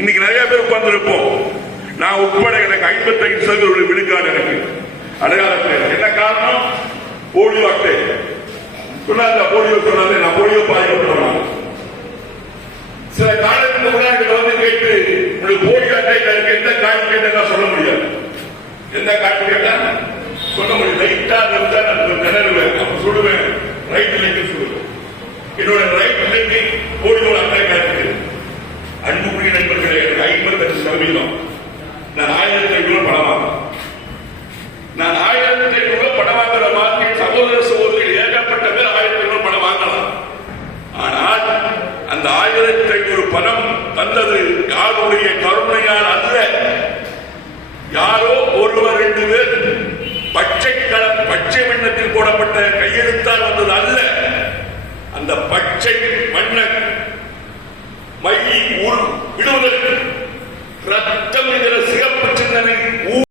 இன்னைக்கு நிறைய பேர் உட்கார்ந்துருப்போம். நான் உட்பட எனக்கு ஐம்பத்தி ஐந்து சதவீத விழுக்காடு எனக்கு. அடையாளத்தில் என்ன காரணம்? போலியோ அட்டை. சொன்னாங்க போலியோ சொன்னாங்க நான் போலியோ பாதிக்கப்பட்டவன்? சில காலத்துக்கு முன்னாடி வந்து கேட்டு உங்களுக்கு போலியோ அட்டை இருக்கு எந்த காரணம் கேட்டா சொல்ல முடியாது. எந்த காரணம் கேட்டா? சொல்ல முடியும் லைட்டா இருந்தா நான் திணறுவேன். அப்ப சொல்லுவேன் ரைட் லைட் சொல்லுவேன் என்னோட ரைட் லைட் போலியோ அட்டை இருக்கு அன்புக்குரிய நண்பர்களே எனக்கு சதவீதம். நான் ஆயிரத்தி ஐநூறு பணம் வாங்க நான் ஆயிரத்தி ஐநூறு பணம் வாங்குற மாதிரி சகோதர சகோதரிகள் ஏகப்பட்ட பேர் ஆயிரத்தி ஐநூறு பணம் வாங்கலாம் ஆனால் அந்த ஆயிரத்தி ஐநூறு பணம் தந்தது யாருடைய கருணையால் அல்ல. யாரோ ஒருவர் ரெண்டு பேர் பச்சை கலம் பச்சை வண்ணத்தில் போடப்பட்ட கையெழுத்தால் வந்தது அல்ல. அந்த பச்சை மன்ன மையை உரு விடுவதற்கு